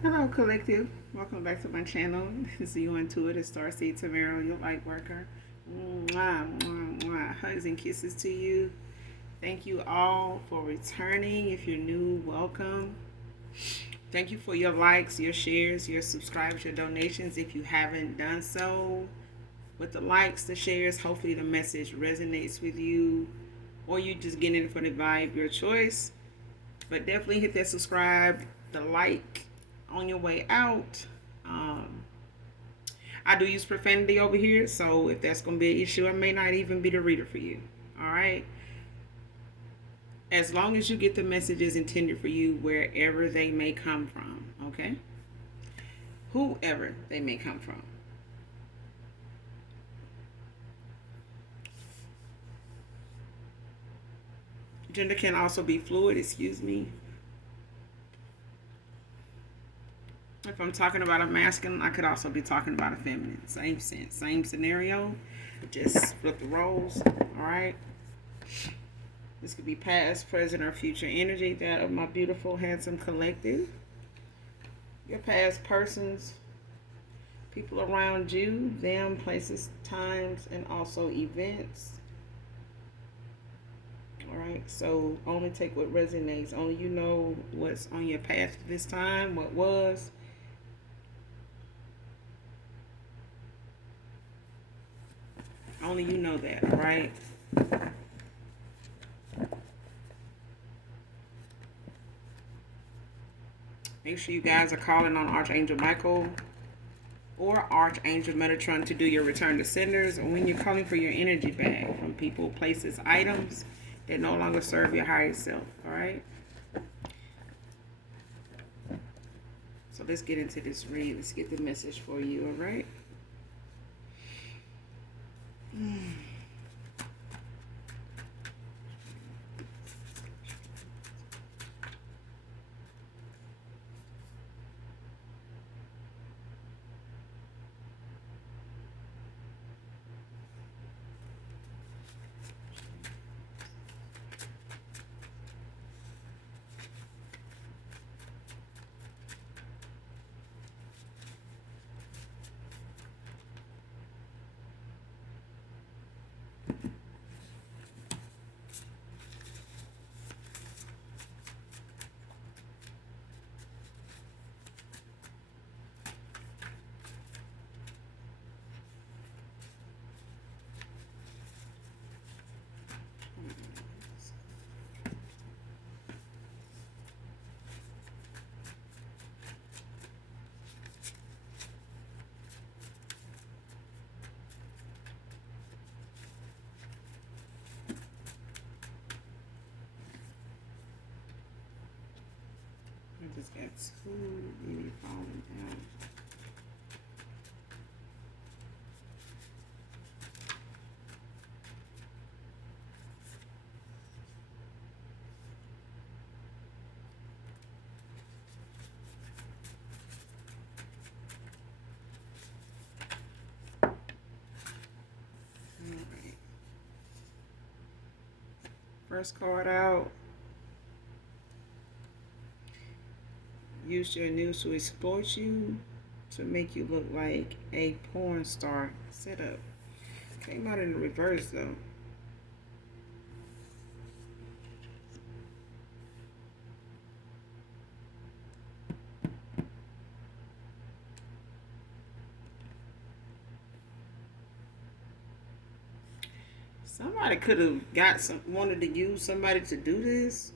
Hello, collective. Welcome back to my channel. This is you into it. It's Starseed Tamara, your light worker. Mwah, mwah, mwah. Hugs and kisses to you. Thank you all for returning. If you're new, welcome. Thank you for your likes, your shares, your subscribes, your donations. If you haven't done so, with the likes, the shares, hopefully the message resonates with you, or you just get in for the vibe, your choice. But definitely hit that subscribe, the like on your way out. Um, I do use profanity over here, so if that's going to be an issue, I may not even be the reader for you. All right. As long as you get the messages intended for you, wherever they may come from. Okay. Whoever they may come from. Gender can also be fluid. Excuse me. If I'm talking about a masculine, I could also be talking about a feminine. Same sense, same scenario. Just flip the roles. All right. This could be past, present, or future energy. That of my beautiful, handsome collective. Your past persons, people around you, them, places, times, and also events. All right. So only take what resonates. Only you know what's on your path this time. What was. Only you know that, all right? Make sure you guys are calling on Archangel Michael or Archangel Metatron to do your return to senders, or when you're calling for your energy back from people, places, items that no longer serve your higher self, all right? So let's get into this read. Let's get the message for you, all right? I just got too many falling down. All right. First card out. Use your news to exploit you, to make you look like a porn star setup. Came out in the reverse though. Somebody could have wanted to use somebody to do this.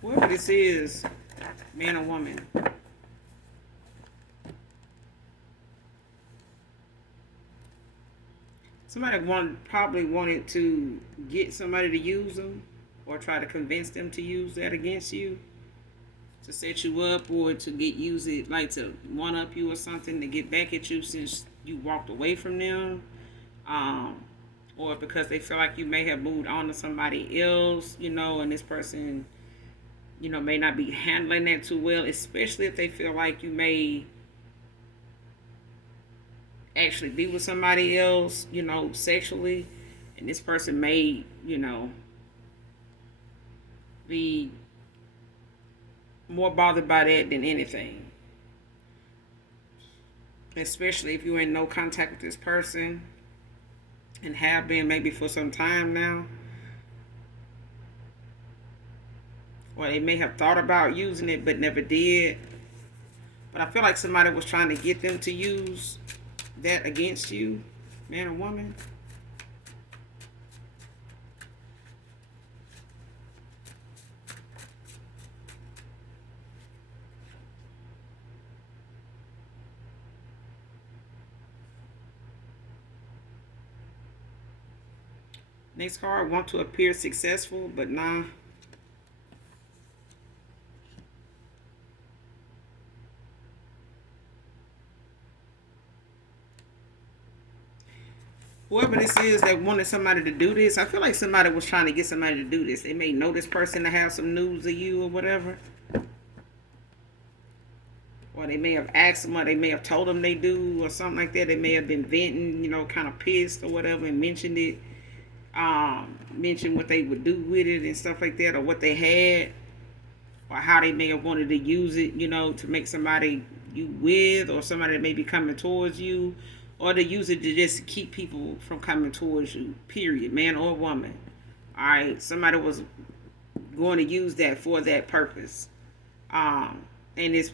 Whoever this is, man or woman, Somebody probably wanted to get somebody to use them, or try to convince them to use that against you, to set you up, or to use it like to one up you or something, to get back at you since you walked away from them. Um, or because they feel like you may have moved on to somebody else, and this person, may not be handling that too well, especially if they feel like you may actually be with somebody else, sexually, and this person may, be more bothered by that than anything. Especially if you're in no contact with this person and have been maybe for some time now. Or they may have thought about using it but never did. But I feel like somebody was trying to get them to use that against you, man or woman. Next card, want to appear successful, but nah. Whoever this is that wanted somebody to do this, I feel like somebody was trying to get somebody to do this. They may know this person to have some news of you or whatever. Or they may have asked them, or they may have told them they do, or something like that. They may have been venting, kind of pissed or whatever, and mentioned it. Mentioned what they would do with it and stuff like that, or what they had, or how they may have wanted to use it, to make somebody you with, or somebody that may be coming towards you, or to use it to just keep people from coming towards you, period, man or woman. All right, somebody was going to use that for that purpose. And it's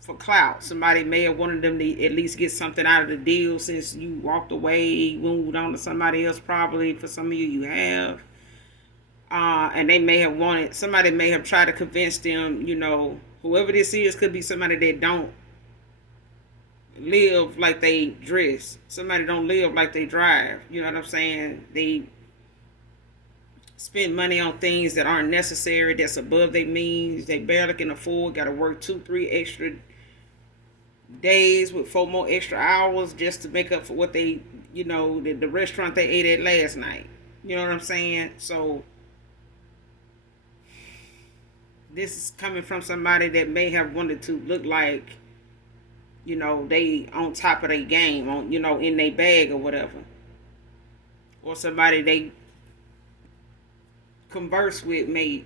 for clout. Somebody may have wanted them to at least get something out of the deal since you walked away, moved on to somebody else, probably. For some of you have. And they may have somebody may have tried to convince them, whoever this is, could be somebody that don't live like they dress. Somebody don't live like they drive. You know what I'm saying? They spend money on things that aren't necessary, that's above their means. They barely can afford, got to work 2-3 extra days with 4 more extra hours just to make up for what they, the restaurant they ate at last night. You know what I'm saying? So this is coming from somebody that may have wanted to look like, they on top of their game, on, in their bag or whatever. Or somebody they converse with may,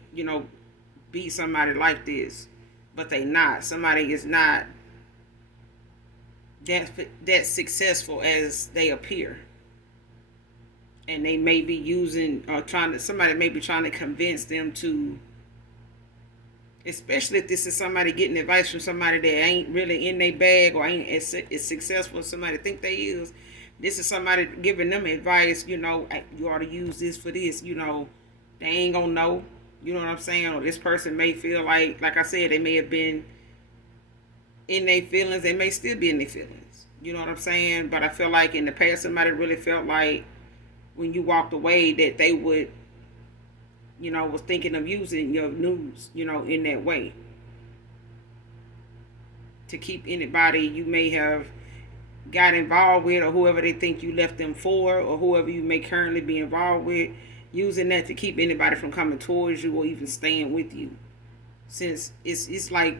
be somebody like this, but they not. Somebody is not that successful as they appear. And they may be using, or somebody may be trying to convince them to, especially if this is somebody getting advice from somebody that ain't really in their bag, or ain't as successful as somebody think they is. This is somebody giving them advice, you ought to use this for this, they ain't gonna know, you know what I'm saying? Or this person may feel like I said, they may have been in their feelings, they may still be in their feelings, you know what I'm saying? But I feel like in the past, somebody really felt like when you walked away that they would, was thinking of using your news, in that way. To keep anybody you may have got involved with, or whoever they think you left them for, or whoever you may currently be involved with, using that to keep anybody from coming towards you or even staying with you. Since it's like,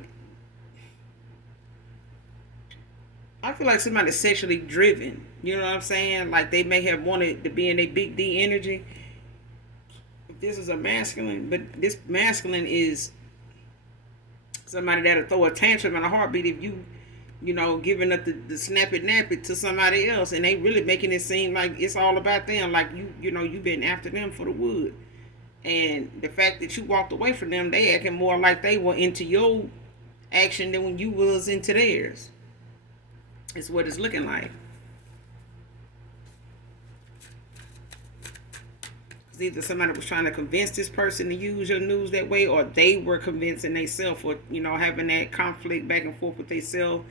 I feel like somebody's sexually driven. You know what I'm saying? Like they may have wanted to be in a big D energy. If this is a masculine, but this masculine is somebody that'll throw a tantrum in a heartbeat if you, giving up the snap it nap it to somebody else, and they really making it seem like it's all about them, like you've been after them for the wood. And the fact that you walked away from them, they acting more like they were into your action than when you was into theirs. It's what it's looking like. Because either somebody was trying to convince this person to use your news that way, or they were convincing themselves, or having that conflict back and forth with themselves,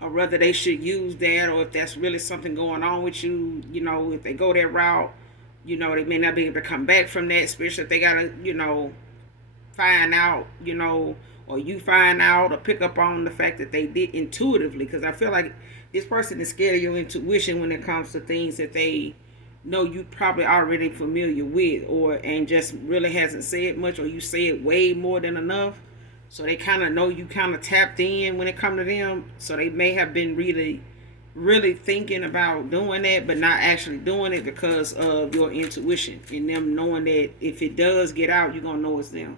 or whether they should use that, or if that's really something going on with you. If they go that route, they may not be able to come back from that, especially if they gotta, find out, or you find out or pick up on the fact that they did intuitively. Because I feel like this person is scared of your intuition when it comes to things that they know you probably already familiar with, or and just really hasn't said much, or you say it way more than enough. So they kind of know you kind of tapped in when it come to them. So they may have been really, really thinking about doing that, but not actually doing it because of your intuition and them knowing that if it does get out, you're going to know it's them.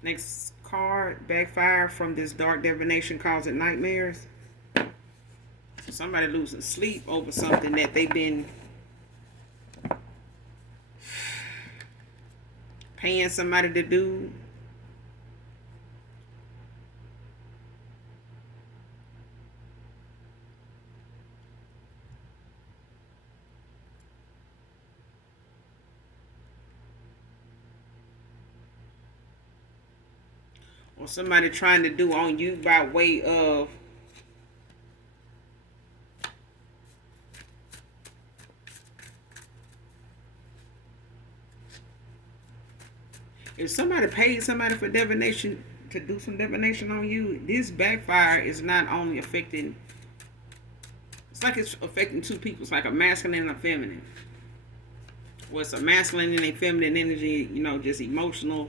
Next card, backfire from this dark divination causing nightmares. So somebody losing sleep over something that they've been paying somebody to do. Or somebody trying to do on you by way of if somebody paid somebody for divination to do some divination on you, this backfire is not only affecting, it's like it's affecting two people. It's like a masculine and a feminine. Well, it's a masculine and a feminine energy, just emotional,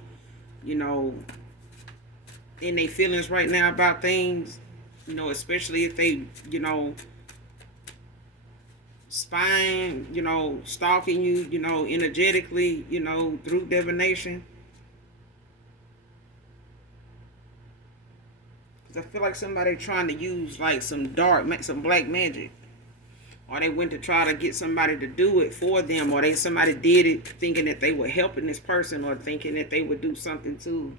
you know, in their feelings right now about things, especially if they, spying, stalking you, energetically, through divination. Because I feel like somebody trying to use like some black magic. Or they went to try to get somebody to do it for them, or somebody did it thinking that they were helping this person, or thinking that they would do something to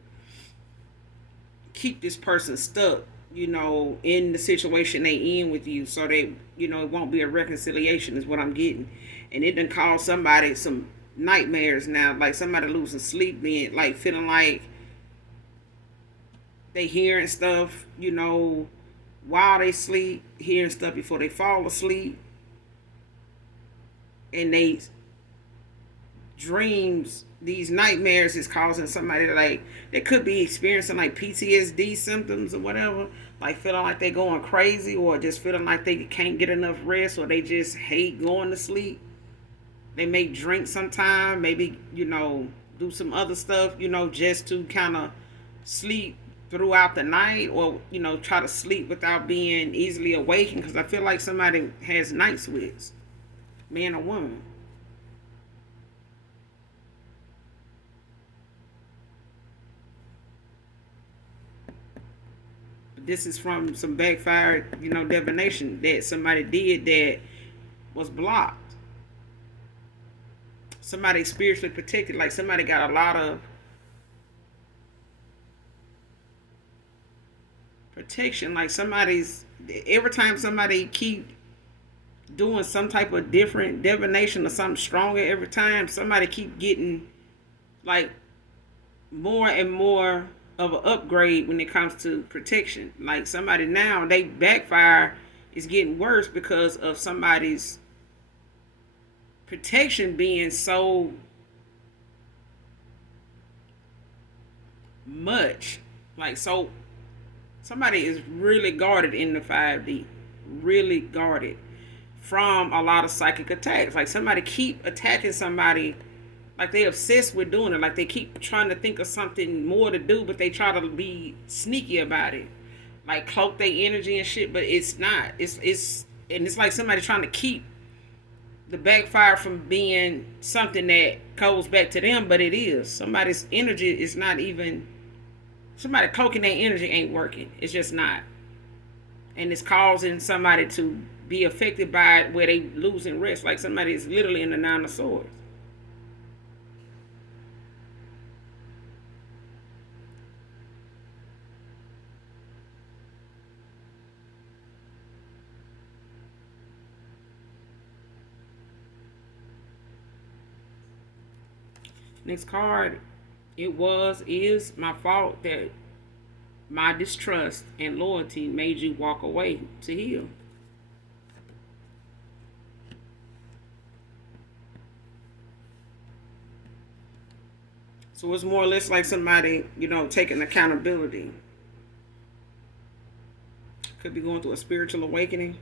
keep this person stuck, in the situation they in with you, so they, it won't be a reconciliation is what I'm getting. And it done caused somebody some nightmares now, like somebody losing sleep, being like feeling like they hearing stuff, while they sleep, hearing stuff before they fall asleep, and they dreams, these nightmares is causing somebody to, like, they could be experiencing like PTSD symptoms or whatever, like feeling like they going crazy, or just feeling like they can't get enough rest, or they just hate going to sleep. They may drink sometime, maybe, do some other stuff, just to kind of sleep throughout the night, or, try to sleep without being easily awakened. Because I feel like somebody has night sweats, man or woman. This is from some backfired, divination that somebody did that was blocked. Somebody spiritually protected, like somebody got a lot of protection. Like somebody's, every time somebody keep doing some type of different divination or something stronger, every time somebody keep getting like more and more of an upgrade when it comes to protection. Like somebody now, they backfire is getting worse because of somebody's protection being so much. Like, so somebody is really guarded in the 5D, really guarded from a lot of psychic attacks. Like somebody keep attacking somebody, like they obsessed with doing it. Like they keep trying to think of something more to do, but they try to be sneaky about it, like cloak their energy and shit. But it's not. And it's like somebody trying to keep the backfire from being something that goes back to them, but it is. Somebody's energy is not even. Somebody cloaking their energy ain't working. It's just not, and it's causing somebody to be affected by it, where they losing rest. Like somebody is literally in the 9 of Swords. Next card. Is my fault that my distrust and loyalty made you walk away to heal. So it's more or less like somebody, taking accountability. Could be going through a spiritual awakening.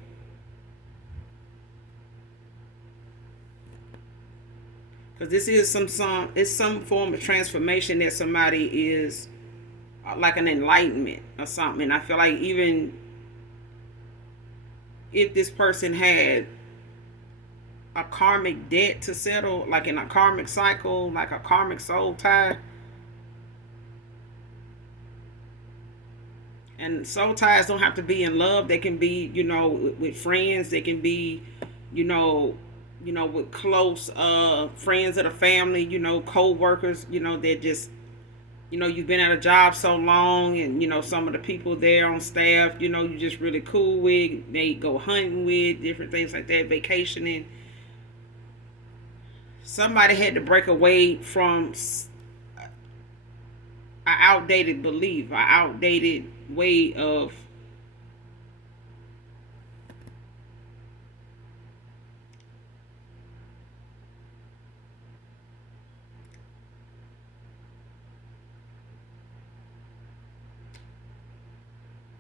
Because this is it's some form of transformation that somebody is like an enlightenment or something. And I feel like even if this person had a karmic debt to settle, like in a karmic cycle, like a karmic soul tie. And soul ties don't have to be in love. They can be, with friends. They can be, you know, with close friends of the family, co-workers, that just, you've been at a job so long, and, some of the people there on staff, you just really cool with. They go hunting with, different things like that, vacationing. Somebody had to break away from an outdated belief, an outdated way of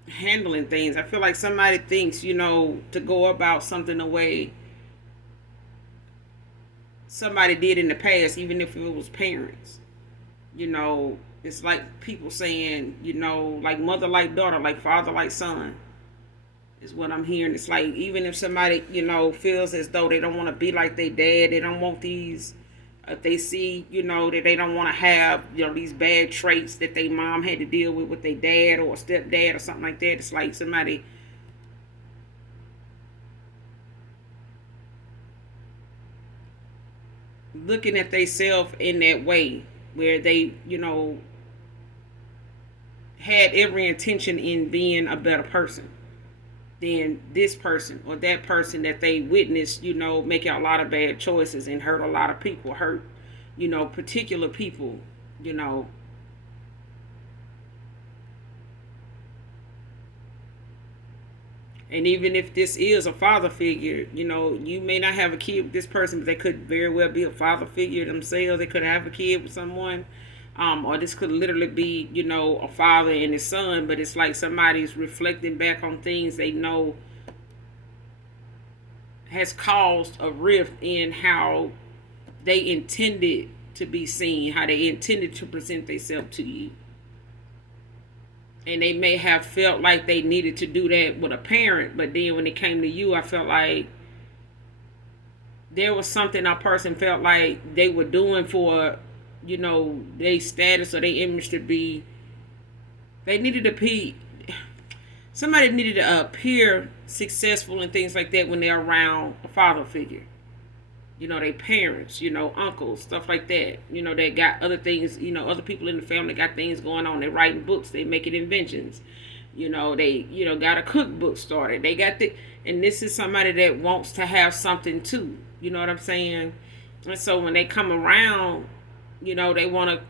handling things. I feel like somebody thinks, to go about something the way somebody did in the past, even if it was parents. It's like people saying, like mother like daughter, like father like son, is what I'm hearing. It's like even if somebody, feels as though they don't want to be like their dad, they don't want these, if they see, that they don't want to have, these bad traits that their mom had to deal with their dad or stepdad or something like that. It's like somebody looking at themselves in that way where they, had every intention in being a better person than this person or that person that they witnessed, making a lot of bad choices and hurt a lot of people, hurt, particular people, you know. And even if this is a father figure, you may not have a kid with this person, but they could very well be a father figure themselves. They could have a kid with someone. Or this could literally be, a father and his son, but it's like somebody's reflecting back on things they know has caused a rift in how they intended to be seen, how they intended to present themselves to you. And they may have felt like they needed to do that with a parent, but then when it came to you, I felt like there was something a person felt like they were doing for, their status or their image to be. They needed to be. Somebody needed to appear successful and things like that when they're around a father figure. Their parents, uncles, stuff like that. They got other things, other people in the family got things going on. They're writing books, they making inventions. They, got a cookbook started. They got and this is somebody that wants to have something too. You know what I'm saying? And so when they come around, they want to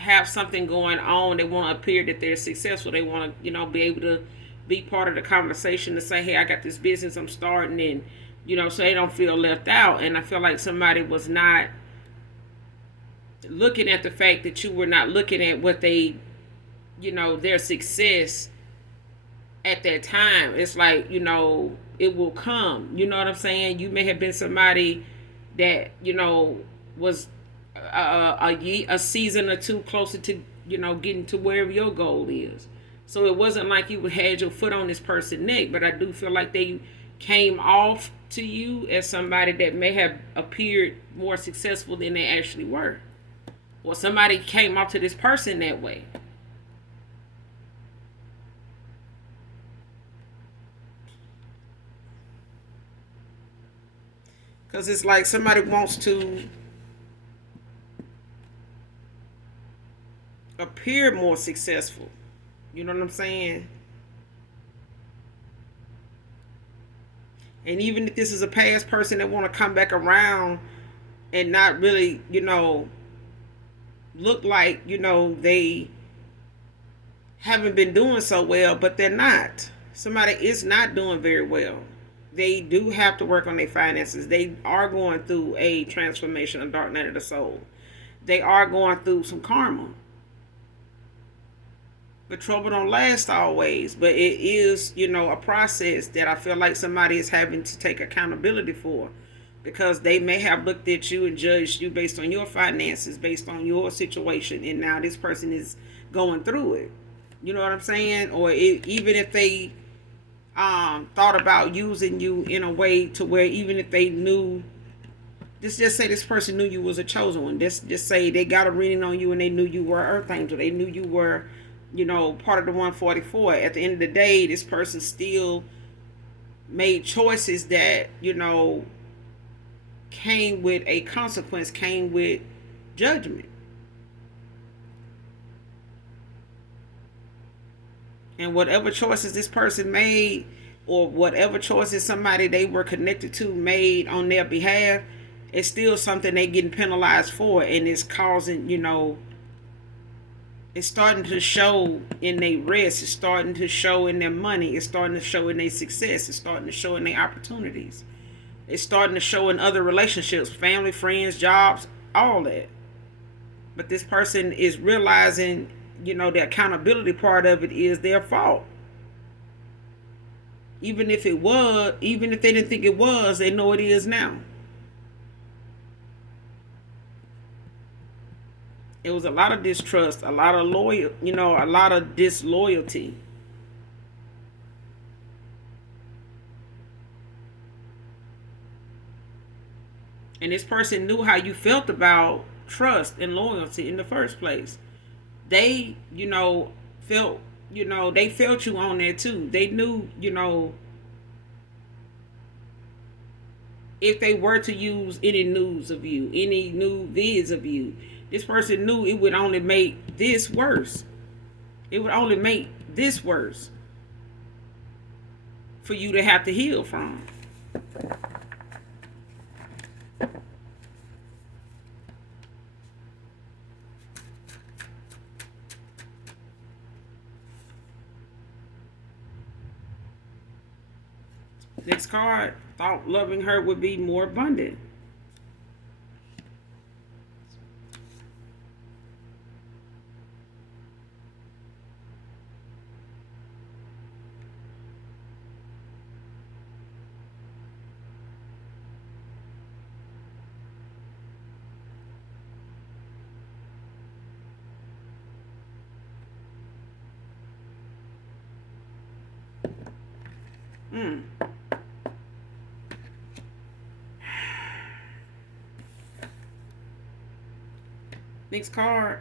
have something going on. They want to appear that they're successful. They want to, be able to be part of the conversation to say, hey, I got this business I'm starting, and so they don't feel left out. And I feel like somebody was not looking at the fact that you were not looking at what they, their success at that time. It's like, it will come. You know what I'm saying? You may have been somebody that, was a season or two closer to, getting to wherever your goal is. So it wasn't like you had your foot on this person's neck, but I do feel like they came off to you as somebody that may have appeared more successful than they actually were. Or somebody came off to this person that way. Because it's like somebody wants to appear more successful. You know what I'm saying? And even if this is a past person that want to come back around and not really, look like, they haven't been doing so well, but they're not. Somebody is not doing very well. They do have to work on their finances. They are going through a transformation of dark night of the soul. They are going through some karma. But trouble don't last always. But it is, a process that I feel like somebody is having to take accountability for. Because they may have looked at you and judged you based on your finances, based on your situation, and now this person is going through it. You know what I'm saying? Or even if they thought about using you in a way to where even if they knew, just say this person knew you was a chosen one. Just say they got a reading on you and they knew you were Earth Angel. They knew you were, part of the 144. At the end of the day, this person still made choices that, came with a consequence, came with judgment. And whatever choices this person made, or whatever choices somebody they were connected to made on their behalf, it's still something they getting penalized for, and it's causing, it's starting to show in their rest, it's starting to show in their money, it's starting to show in their success, it's starting to show in their opportunities, it's starting to show in other relationships, family, friends, jobs, all that. But this person is realizing, the accountability part of it is their fault. Even if they didn't think it was, they know it is now. It was a lot of distrust, a lot of a lot of disloyalty. And this person knew how you felt about trust and loyalty in the first place. They, felt, they felt you on there too. They knew, if they were to use any news of you, any new vids of you, this person knew it would only make this worse. It would only make this worse for you to have to heal from. Next card, thought loving her would be more abundant. Next card.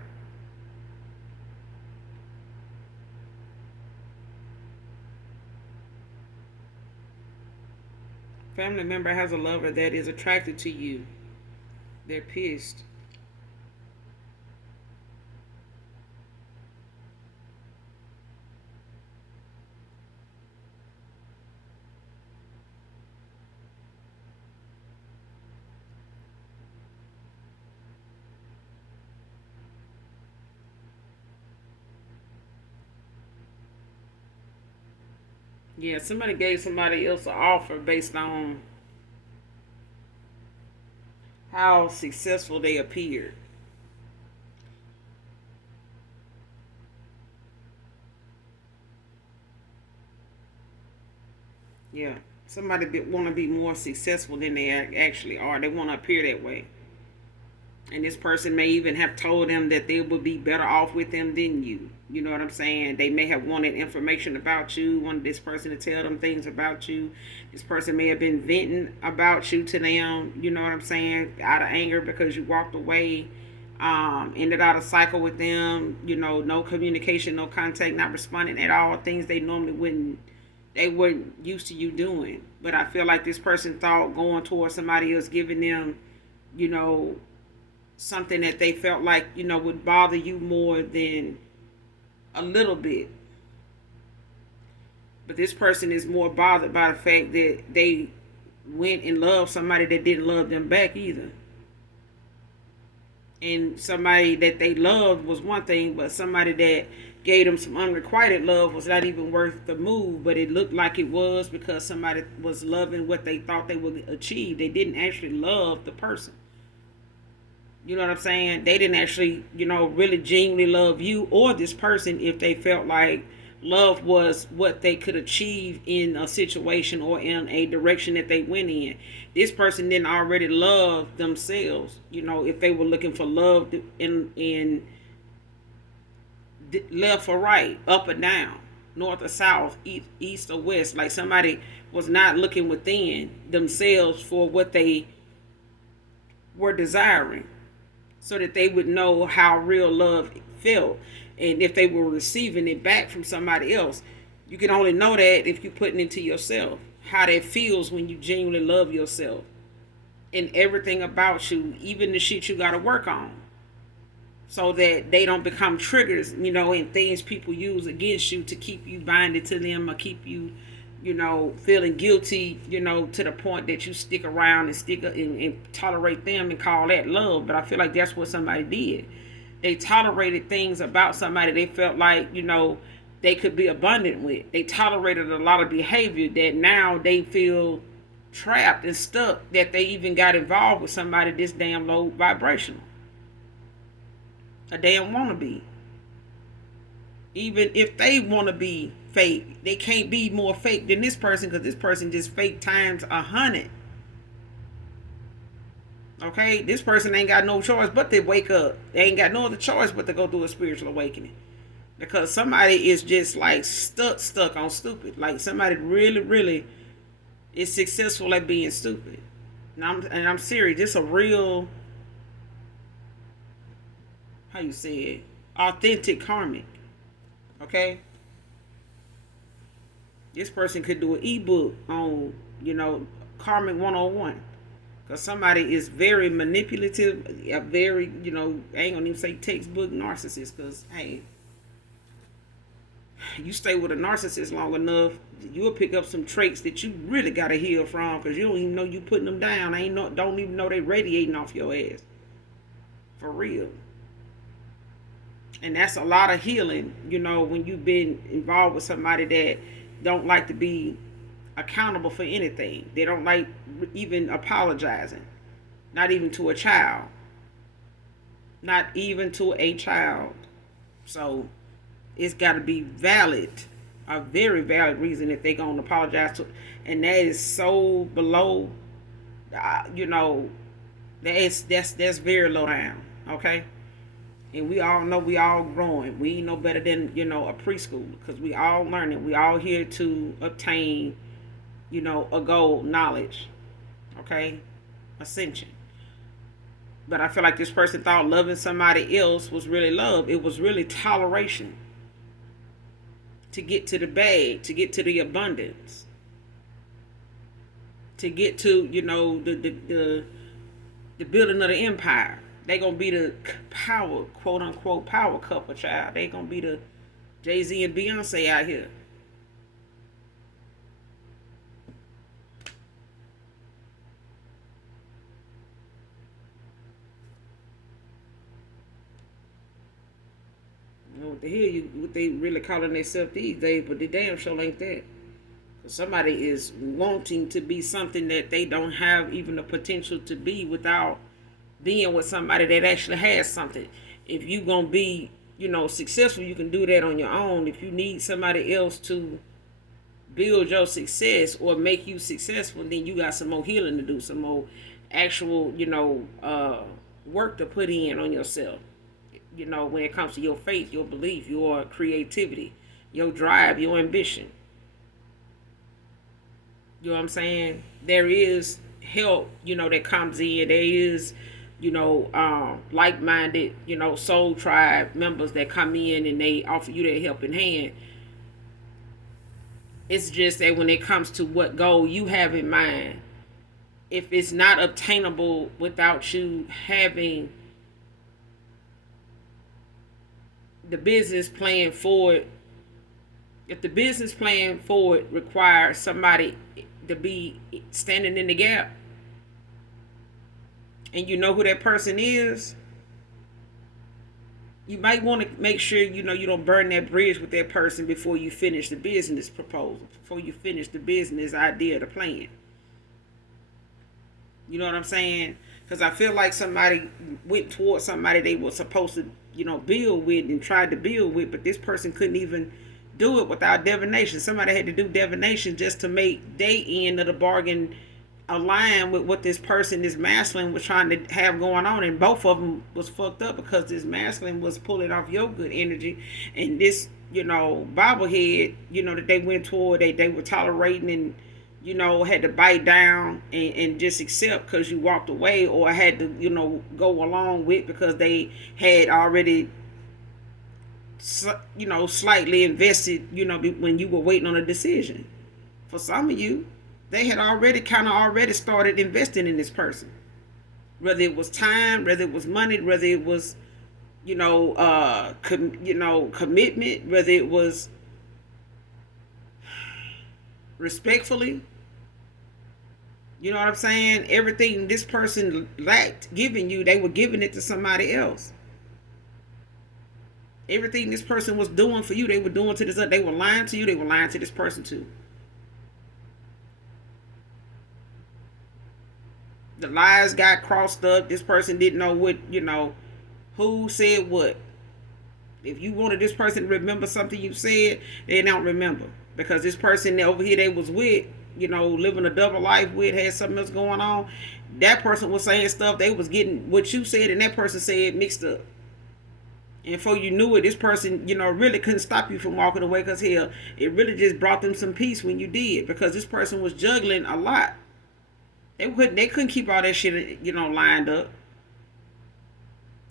Family member has a lover that is attracted to you. They're pissed. Yeah, somebody gave somebody else an offer based on how successful they appeared. Yeah, somebody want to be more successful than they actually are. They want to appear that way. And this person may even have told them that they would be better off with them than you. You know what I'm saying? They may have wanted information about you, wanted this person to tell them things about you. This person may have been venting about you to them, you know what I'm saying, out of anger because you walked away, ended out a cycle with them, no communication, no contact, not responding at all, things they weren't used to you doing. But I feel like this person thought going towards somebody else, giving them, you know, something that they felt like, would bother you more than a little bit. But this person is more bothered by the fact that they went and loved somebody that didn't love them back either. and somebody that they loved was one thing, but somebody that gave them some unrequited love was not even worth the move, but it looked like it was because somebody was loving what they thought they would achieve. They didn't actually love the person. You know what I'm saying? They didn't actually, really genuinely love you or this person if they felt like love was what they could achieve in a situation or in a direction that they went in. This person didn't already love themselves. If they were looking for love in left or right, up or down, north or south, east or west, like somebody was not looking within themselves for what they were desiring, so that they would know how real love felt. And if they were receiving it back from somebody else, you can only know that if you're putting it into yourself, how that feels when you genuinely love yourself and everything about you, even the shit you got to work on, so that they don't become triggers, and things people use against you to keep you binded to them, or keep you, feeling guilty, to the point that you stick around and and tolerate them and call that love. But I feel like that's what somebody did. They tolerated things about somebody they felt like, they could be abundant with. They tolerated a lot of behavior that now they feel trapped and stuck, that they even got involved with somebody this damn low vibrational. A damn wannabe. Even if they want to be fake, they can't be more fake than this person, because this person just fake times 100. Okay, this person ain't got no choice but to wake up. They ain't got no other choice but to go through a spiritual awakening, because somebody is just like stuck on stupid. Like somebody really, really is successful at being stupid. And I'm serious. This a real, how you say it, authentic karmic. Okay, this person could do an ebook on, karmic 101, because somebody is very manipulative, a very, I ain't gonna even say textbook narcissist, because hey, you stay with a narcissist long enough, you'll pick up some traits that you really gotta heal from, because you don't even know you putting them down. Don't even know they radiating off your ass, for real. And that's a lot of healing, when you've been involved with somebody that don't like to be accountable for anything. They don't like even apologizing. Not even to a child. Not even to a child. So it's got to be valid, a very valid reason if they're going to apologize to. And that is so below, that's very low down. Okay? And we all know we all growing. We ain't no better than, a preschool, because we all learning. We all here to obtain, a goal, knowledge. Okay? Ascension. But I feel like this person thought loving somebody else was really love. It was really toleration. To get to the bag, to get to the abundance. To get to, the building of the empire. They gonna be the power, quote unquote, power couple, child. They gonna be the Jay-Z and Beyonce out here. What the hell what they really calling themselves these days, but the damn show ain't that. Somebody is wanting to be something that they don't have even the potential to be, without being with somebody that actually has something. If you gonna be, successful, you can do that on your own. If you need somebody else to build your success or make you successful, then you got some more healing to do, some more actual, work to put in on yourself. When it comes to your faith, your belief, your creativity, your drive, your ambition. You know what I'm saying? There is help, that comes in. There is, like-minded, soul tribe members that come in and they offer you their helping hand. It's just that when it comes to what goal you have in mind, if it's not obtainable without you having the business plan for it, if the business plan for it requires somebody to be standing in the gap, and you know who that person is, You might want to make sure you don't burn that bridge with that person before you finish the business proposal, before you finish the business idea, the plan. You know what I'm saying? Because I feel like somebody went towards somebody they were supposed to, build with and tried to build with, but this person couldn't even do it without divination. Somebody had to do divination just to make their end of the bargain align with what this person, this masculine, was trying to have going on, and both of them was fucked up because this masculine was pulling off your good energy, and this, bobblehead, that they went toward, they were tolerating and had to bite down and just accept because you walked away, or had to, go along with because they had already, slightly invested, when you were waiting on a decision. For some of you, they had already started investing in this person. Whether it was time, whether it was money, whether it was, commitment, whether it was respectfully. You know what I'm saying? Everything this person lacked giving you, they were giving it to somebody else. Everything this person was doing for you, they were doing to this. They were lying to you. They were lying to this person too. The lies got crossed up. This person didn't know what, who said what. If you wanted this person to remember something you said, they don't remember. Because this person over here they was with, living a double life with, had something else going on. That person was saying stuff, they was getting what you said and that person said mixed up. And before you knew it, this person, really couldn't stop you from walking away, because hell, it really just brought them some peace when you did, because this person was juggling a lot. They couldn't keep all that shit, lined up.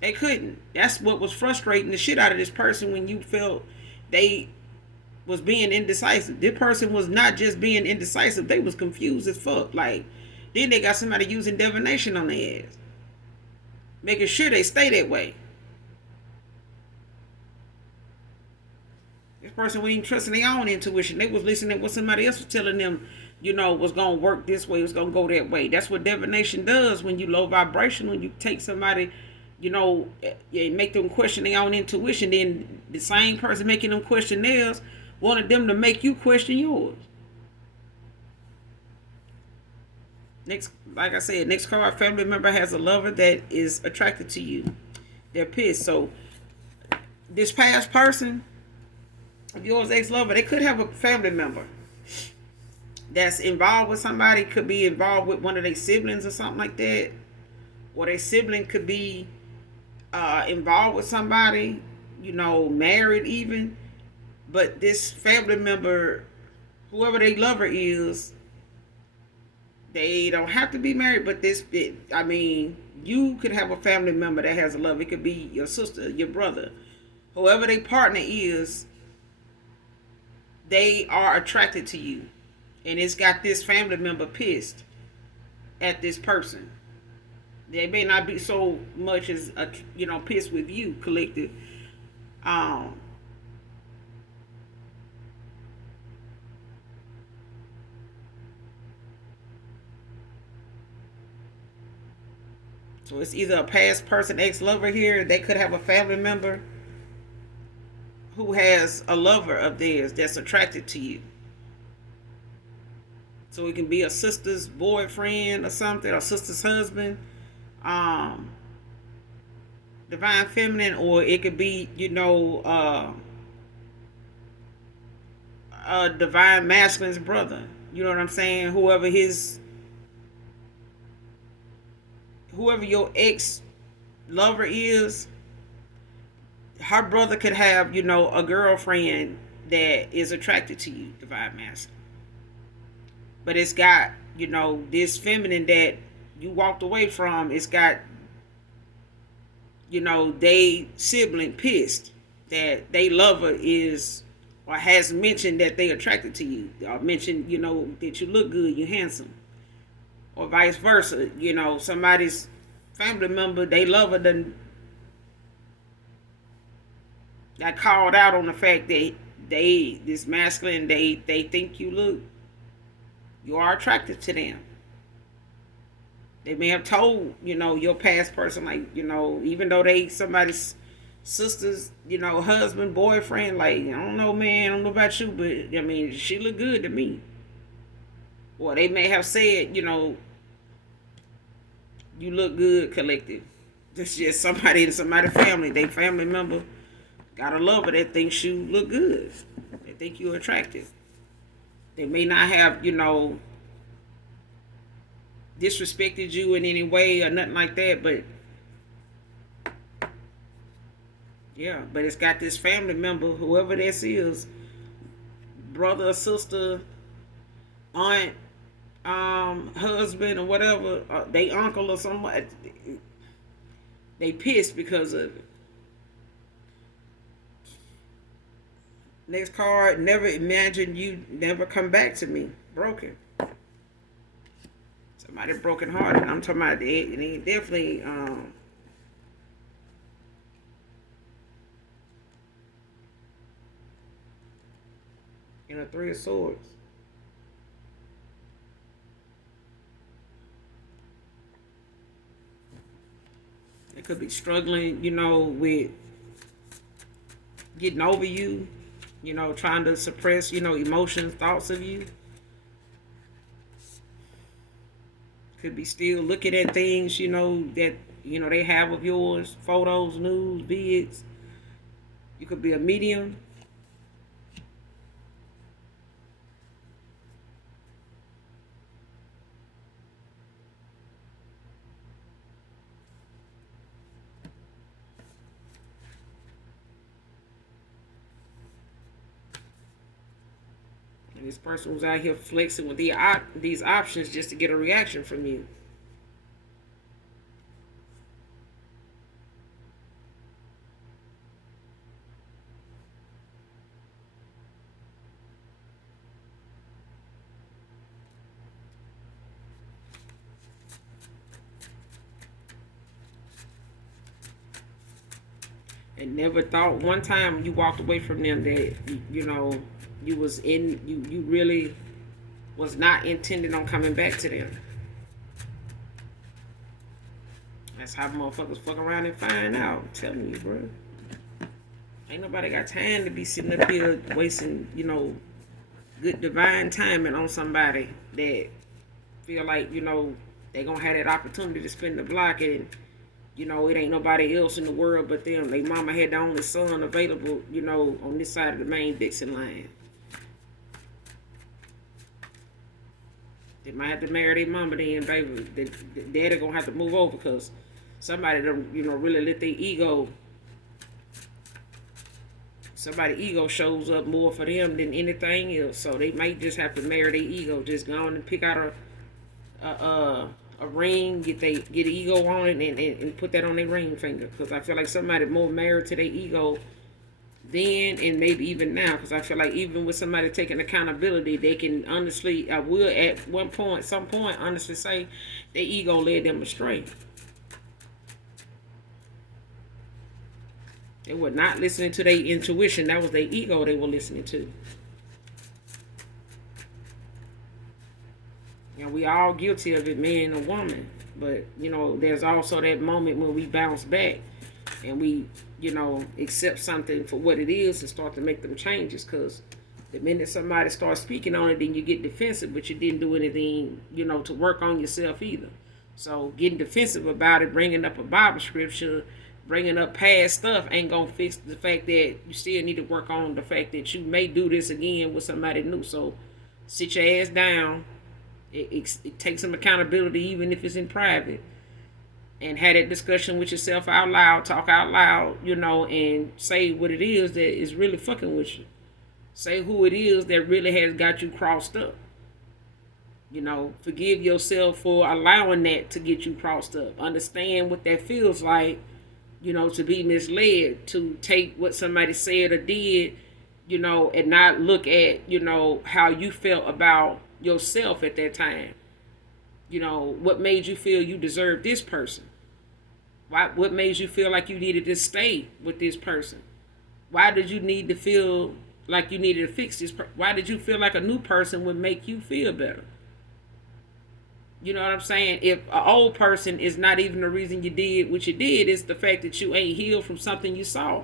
They couldn't. That's what was frustrating the shit out of this person when you felt they was being indecisive. This person was not just being indecisive, they was confused as fuck. Like, then they got somebody using divination on their ass, making sure they stay that way. This person wasn't even trusting their own intuition. They was listening to what somebody else was telling them, was going to work this way, was going to go that way. That's what divination does when you low vibration, when you take somebody, and make them question their own intuition, then the same person making them question theirs wanted them to make you question yours. Next, like I said, next card, family member has a lover that is attracted to you. They're pissed. So this past person, yours ex-lover, they could have a family member that's involved with somebody. Could be involved with one of their siblings or something like that, or their sibling could be involved with somebody, married even. But this family member, whoever their lover is, they don't have to be married. But you could have a family member that has a lover. It could be your sister, your brother, whoever their partner is. They are attracted to you, and it's got this family member pissed at this person. They may not be so much as pissed with you, collective. So it's either a past person, ex-lover here. They could have a family member who has a lover of theirs that's attracted to you. So it can be a sister's boyfriend or something, or sister's husband, divine feminine, or it could be, a divine masculine's brother. You know what I'm saying? Whoever your ex lover is, her brother could have, a girlfriend that is attracted to you, divine masculine. But it's got, this feminine that you walked away from. It's got, they sibling pissed that they lover is, or has mentioned that they attracted to you, or mentioned, that you look good, you handsome, or vice versa. Somebody's family member, they lover done got called out on the fact that this masculine, they think you are attractive to them. They may have told, your past person, like, even though somebody's sister's, husband, boyfriend. Like, I don't know, man. I don't know about you, but I mean, she look good to me. Or they may have said, you look good, collective. That's just somebody in somebody's family. They family member got a lover that thinks you look good. They think you're attractive. They may not have, disrespected you in any way or nothing like that, but yeah, but it's got this family member, whoever this is, brother or sister, aunt, husband or whatever, they uncle or somebody, they pissed because of it. Next card, never imagine you never come back to me. Broken. Somebody broken hearted. I'm talking about they definitely in a Three of Swords. They could be struggling, with getting over you, trying to suppress, emotions, thoughts of you. Could be still looking at things, that, they have of yours, photos, news, vids. You could be a medium. And this person was out here flexing with these options just to get a reaction from you. And never thought one time you walked away from them that, you was in, you really was not intended on coming back to them. That's how motherfuckers fuck around and find out. I'm telling you, bro. Ain't nobody got time to be sitting up here wasting, good divine timing on somebody that feel like, they gonna have that opportunity to spin the block, and it ain't nobody else in the world but them. They mama had the only son available, on this side of the main Dixon line. They might have to marry their mama then, baby. The daddy gonna have to move over because somebody don't, really let their ego. Somebody ego shows up more for them than anything else. So they might just have to marry their ego. Just go on and pick out a ring, get ego on it, and put that on their ring finger. Because I feel like somebody more married to their ego then and maybe even now. Because I feel like even with somebody taking accountability, they can honestly, I will at some point, honestly say their ego led them astray. They were not listening to their intuition. That was their ego they were listening to. We all guilty of it, man or woman. But, there's also that moment when we bounce back and we, accept something for what it is and start to make them changes. Because the minute somebody starts speaking on it, then you get defensive, but you didn't do anything, to work on yourself either. So getting defensive about it, bringing up a Bible scripture, bringing up past stuff ain't gonna fix the fact that you still need to work on the fact that you may do this again with somebody new. So sit your ass down. It takes some accountability, even if it's in private, and have that discussion with yourself out loud, talk out loud, and say what it is that is really fucking with you. Say who it is that really has got you crossed up. Forgive yourself for allowing that to get you crossed up. Understand what that feels like, to be misled, to take what somebody said or did, and not look at, how you felt about yourself at that time. What made you feel you deserved this person? What made you feel like you needed to stay with this person? Why did you need to feel like you needed to fix this? Why did you feel like a new person would make you feel better? You know what I'm saying? If an old person is not even the reason you did what you did, it's the fact that you ain't healed from something you saw.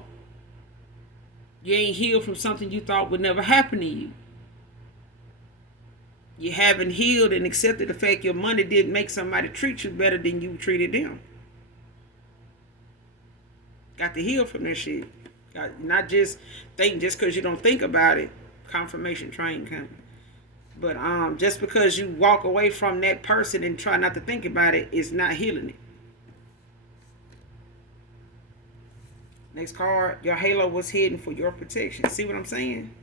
You ain't healed from something you thought would never happen to you. You haven't healed and accepted the fact your money didn't make somebody treat you better than you treated them. Got to heal from that shit. Got, not just think just because you don't think about it, confirmation train coming. But just because you walk away from that person and try not to think about it is not healing it. Next card, your halo was hidden for your protection. See what I'm saying?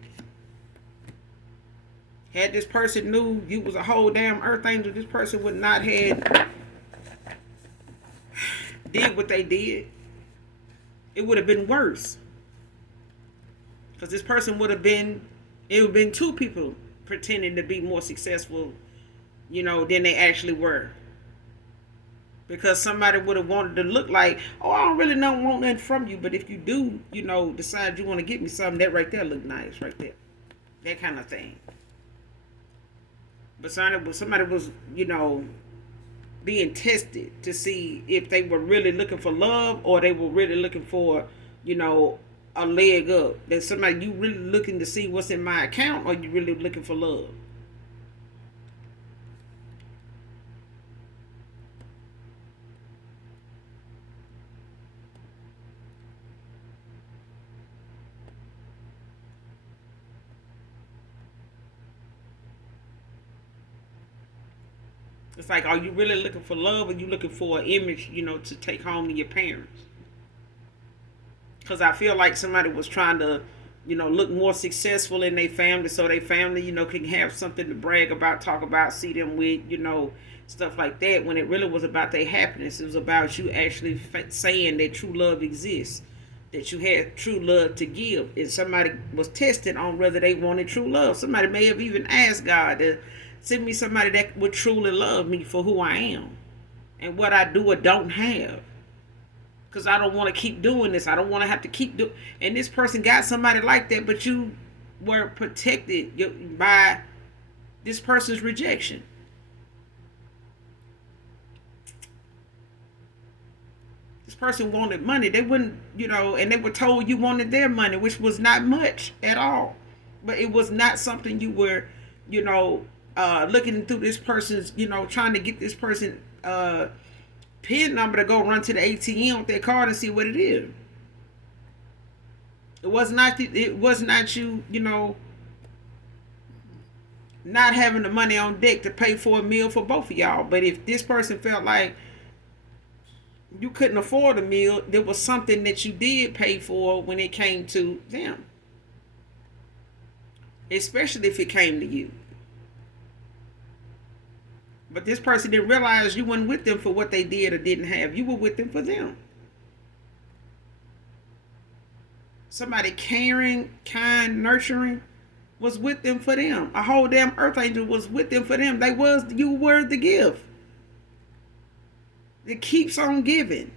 Had this person knew you was a whole damn earth angel, this person would not have did what they did. It would have been worse. Because this person would have been, it would have been two people pretending to be more successful, than they actually were. Because somebody would have wanted to look like, oh, I don't really want nothing from you, but if you do, decide you want to get me something, that right there look nice, right there. That kind of thing. But somebody was, being tested to see if they were really looking for love or they were really looking for, a leg up. That somebody, you really looking to see what's in my account or you really looking for love? It's like, are you really looking for love or you looking for an image, to take home to your parents? Because I feel like somebody was trying to, look more successful in their family so their family, can have something to brag about, talk about, see them with, stuff like that. When it really was about their happiness, it was about you actually saying that true love exists, that you had true love to give. And somebody was tested on whether they wanted true love. Somebody may have even asked God to send me somebody that would truly love me for who I am and what I do or don't have. Because I don't want to keep doing this. I don't want to have to keep doing. And this person got somebody like that, but you were protected by this person's rejection. This person wanted money. They wouldn't, and they were told you wanted their money, which was not much at all. But it was not something you were, looking through this person's, trying to get this person PIN number to go run to the ATM with their card and see what it is. It was not you, not having the money on deck to pay for a meal for both of y'all. But if this person felt like you couldn't afford a meal, there was something that you did pay for when it came to them. Especially if it came to you. But this person didn't realize you weren't with them for what they did or didn't have. You were with them for them. Somebody caring, kind, nurturing was with them for them. A whole damn earth angel was with them for them. You were the gift. It keeps on giving.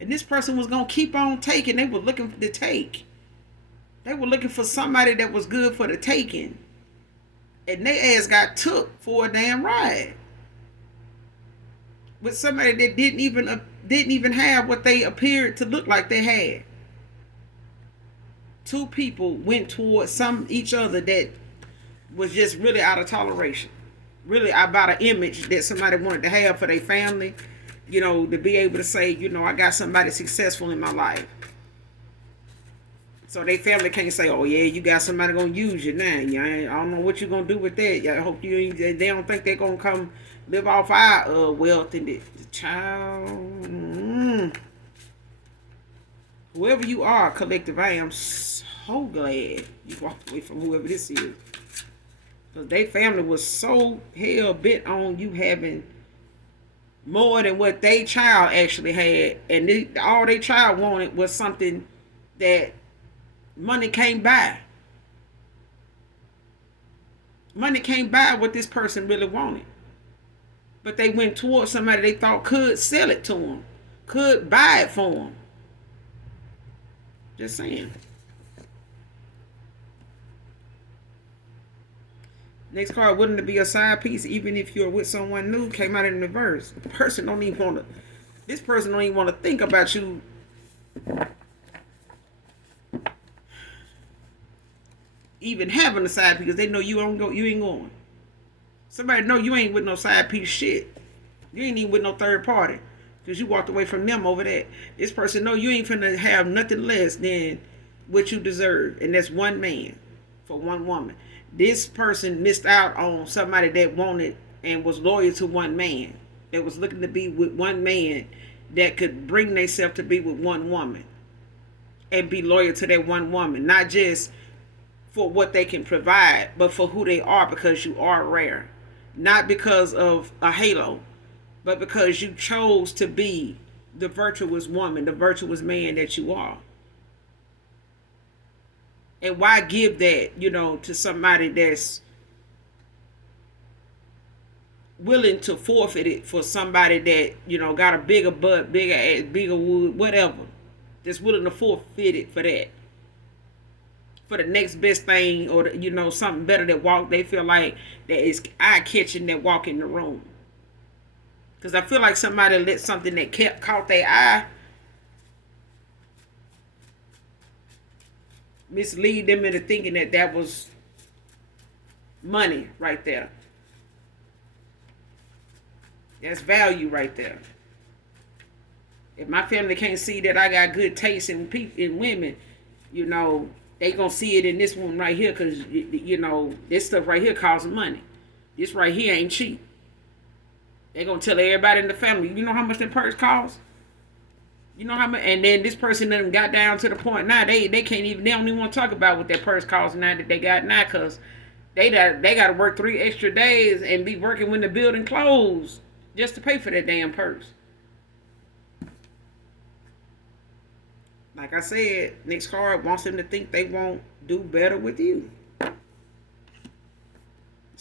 And this person was going to keep on taking. They were looking to take. They were looking for somebody that was good for the taking. And they ass got took for a damn ride. With somebody that didn't even have what they appeared to look like they had. Two people went towards each other that was just really out of toleration. Really about an image that somebody wanted to have for their family. To be able to say, I got somebody successful in my life. So their family can't say, oh yeah, you got somebody gonna use you now. I don't know what you're gonna do with that. I hope they don't think they're gonna come live off our wealth and the child. Whoever you are, collective, I am so glad you walked away from whoever this is. Because their family was so hell bent on you having more than what their child actually had. And all their child wanted was something that money can't buy. Money can't buy what this person really wanted. But they went towards somebody they thought could sell it to them. Could buy it for them. Just saying. Next card, willing to be a side piece even if you're with someone new, came out in reverse. The person don't even want to. This person don't even want to think about you even having a side piece because they know you don't go. You ain't going. Somebody know you ain't with no side piece shit. You ain't even with no third party because you walked away from them over that. This person know you ain't finna have nothing less than what you deserve, and that's one man for one woman. This person missed out on somebody that wanted and was loyal to one man, that was looking to be with one man, that could bring themselves to be with one woman and be loyal to that one woman, not just for what they can provide, but for who they are, because you are rare. Not because of a halo, but because you chose to be the virtuous woman, the virtuous man that you are. And why give that, to somebody that's willing to forfeit it for somebody that, got a bigger butt, bigger ass, bigger wood, whatever. That's willing to forfeit it for that. For the next best thing, or something better that they feel like that is eye catching that walk in the room. Because I feel like somebody let something that caught their eye mislead them into thinking that was money right there. That's value right there. If my family can't see that I got good taste in women, they gonna see it in this one right here, because this stuff right here costs money. This right here ain't cheap. They gonna tell everybody in the family, you know how much that purse costs? You know how much? And then this person done got down to the point now they don't even want to talk about what that purse costs now that they got now, because they got to work 3 extra days and be working when the building closed just to pay for that damn purse. Like I said, next card wants them to think they won't do better with you. This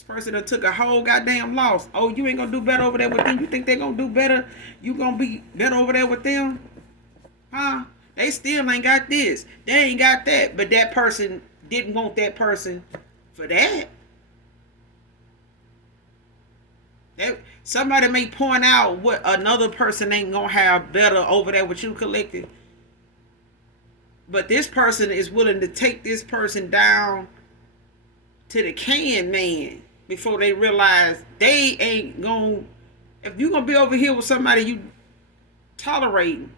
person done took a whole goddamn loss. Oh, you ain't gonna do better over there with them? You think they gonna do better? You gonna be better over there with them? Huh? They still ain't got this. They ain't got that. But that person didn't want that person for that. Somebody may point out what another person ain't gonna have better over there with you collected. But this person is willing to take this person down to the can man before they realize they ain't gonna. If you gonna be over here with somebody you tolerating,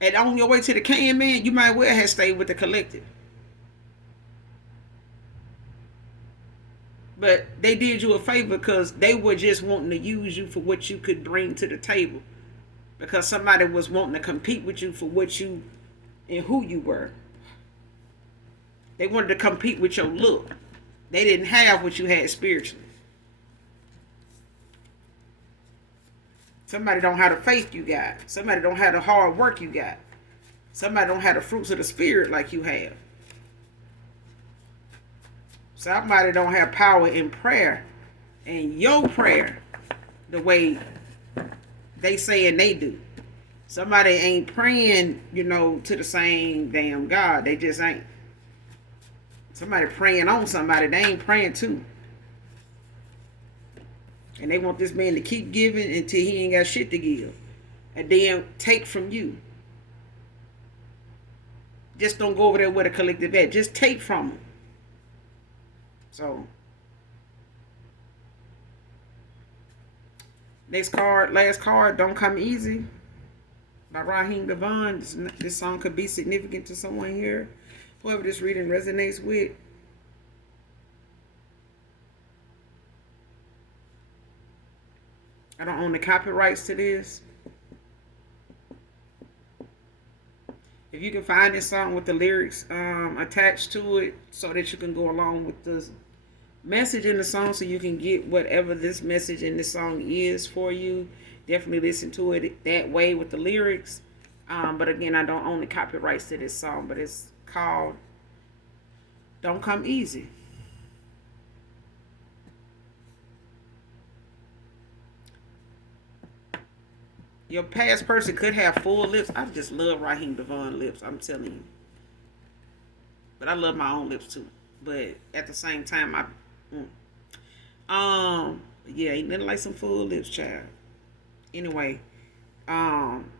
and on your way to the can man, you might well have stayed with the collective. But they did you a favor because they were just wanting to use you for what you could bring to the table. Because somebody was wanting to compete with you for what you and who you were. They wanted to compete with your look. They didn't have what you had spiritually. Somebody don't have the faith you got. Somebody don't have the hard work you got. Somebody don't have the fruits of the spirit like you have. Somebody don't have power in prayer and your prayer the way they say and they do. Somebody ain't praying, to the same damn God. They just ain't. Somebody praying on somebody they ain't praying to. And they want this man to keep giving until he ain't got shit to give. And then take from you. Just don't go over there with a collective at. Just take from them. So, next card, last card, Don't Come Easy by Raheem Devon. This song could be significant to someone here. Whoever this reading resonates with. I don't own the copyrights to this. If you can find this song with the lyrics attached to it so that you can go along with the message in the song, so you can get whatever this message in this song is for you, definitely listen to it that way with the lyrics. But again, I don't own the copyrights to this song, but it's called Don't Come Easy. Your past person could have full lips. I just love Raheem Devon lips, I'm telling you. But I love my own lips too. But at the same time, Yeah, ain't nothing like some full lips, child. Anyway, um,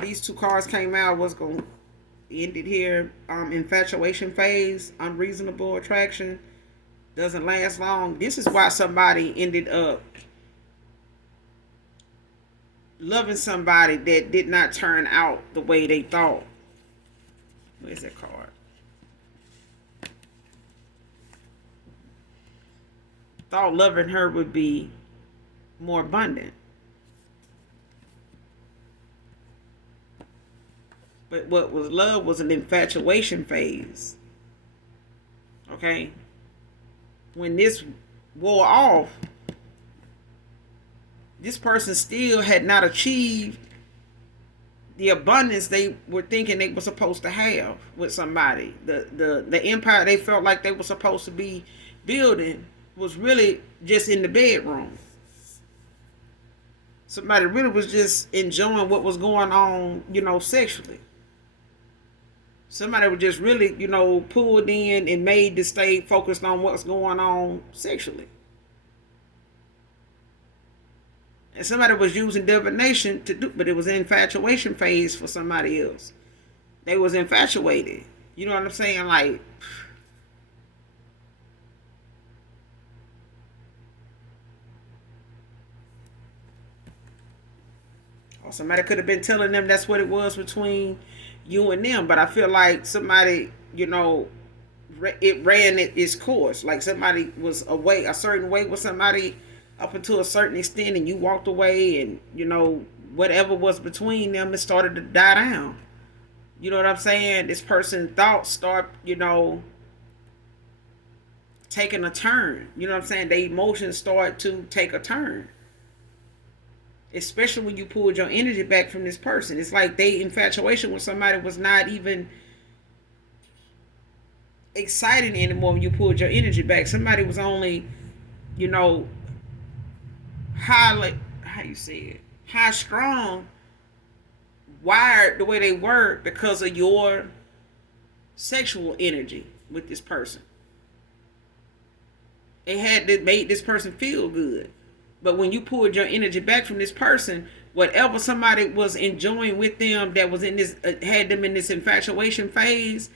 these two cards came out. What's going to end it here? Infatuation phase, unreasonable attraction, doesn't last long. This is why somebody ended up loving somebody that did not turn out the way they thought. Where's that card? Thought loving her would be more abundant. But what was love was an infatuation phase. Okay? When this wore off, this person still had not achieved the abundance they were thinking they were supposed to have with somebody. The empire they felt like they were supposed to be building was really just in the bedroom. Somebody really was just enjoying what was going on, sexually. Somebody was just really, pulled in and made to stay focused on what's going on sexually. And somebody was using divination to do, but it was an infatuation phase for somebody else. They was infatuated. You know what I'm saying? Like, or somebody could have been telling them that's what it was between you and them. But I feel like somebody, it ran its course. Like somebody was away a certain way with somebody up until a certain extent, and you walked away, and whatever was between them, it started to die down. You know what I'm saying? This person's thoughts start, taking a turn. You know what I'm saying? Their emotions start to take a turn. Especially when you pulled your energy back from this person. It's like they infatuation with somebody was not even exciting anymore when you pulled your energy back. Somebody was only, high, how you say it, high strong, wired the way they were because of your sexual energy with this person. It had to make this person feel good. But when you pulled your energy back from this person, whatever somebody was enjoying with them that was in this, had them in this infatuation phase,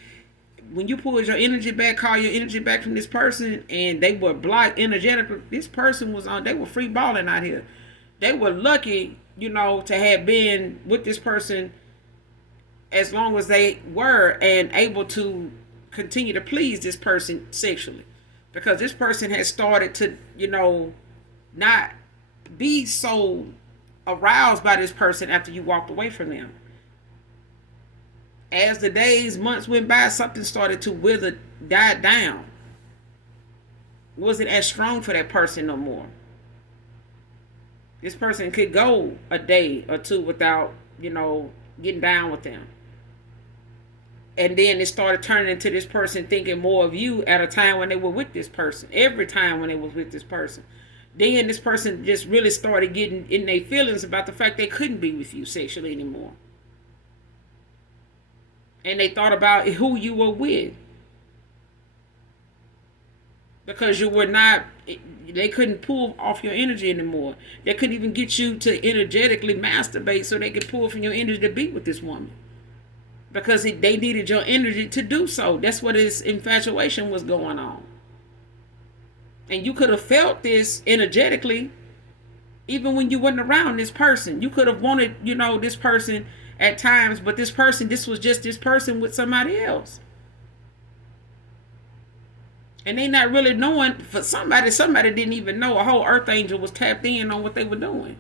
when you pulled your energy back, call your energy back from this person, and they were blocked energetically, this person was on, they were free balling out here. They were lucky, to have been with this person as long as they were and able to continue to please this person sexually. Because this person had started to, not be so aroused by this person after you walked away from them. As the days, months went by, something started to wither, die down. Wasn't as strong for that person no more. This person could go a day or two without, getting down with them. And then it started turning into this person thinking more of you at a time when they were with this person. Every time when they was with this person. Then this person just really started getting in their feelings about the fact they couldn't be with you sexually anymore. And they thought about who you were with. Because you were not, they couldn't pull off your energy anymore. They couldn't even get you to energetically masturbate so they could pull from your energy to be with this woman. Because they needed your energy to do so. That's what this infatuation was going on. And you could have felt this energetically even when you weren't around this person. You could have wanted, this person at times, but this was just this person with somebody else. And they not really knowing, for somebody didn't even know a whole earth angel was tapped in on what they were doing.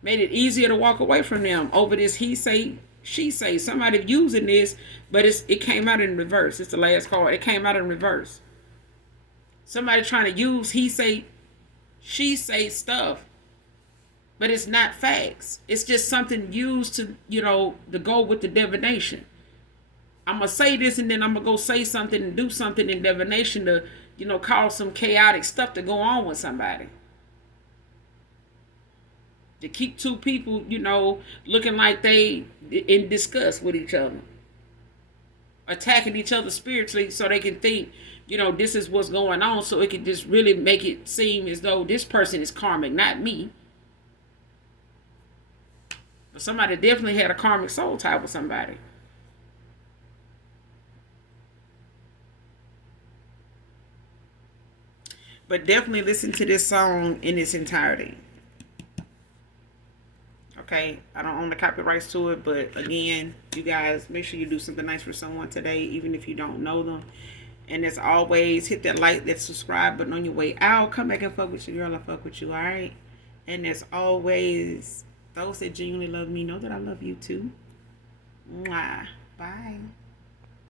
Made it easier to walk away from them over this he say, she say. Somebody using this, but it came out in reverse. It's the last card. It came out in reverse. Somebody trying to use he say, she say stuff, but it's not facts. It's just something used to, to go with the divination. I'm going to say this and then I'm going to go say something and do something in divination to, cause some chaotic stuff to go on with somebody. To keep two people, looking like they in disgust with each other. attacking each other spiritually so they can think, this is what's going on, so it can just really make it seem as though this person is karmic, not me. But somebody definitely had a karmic soul tie with somebody. But definitely listen to this song in its entirety. Okay, I don't own the copyrights to it, but again, you guys, make sure you do something nice for someone today, even if you don't know them. And as always, hit that like, that subscribe button on your way out. Come back and fuck with your girl. I fuck with you, all right? And as always, those that genuinely love me know that I love you too. Mwah. Bye.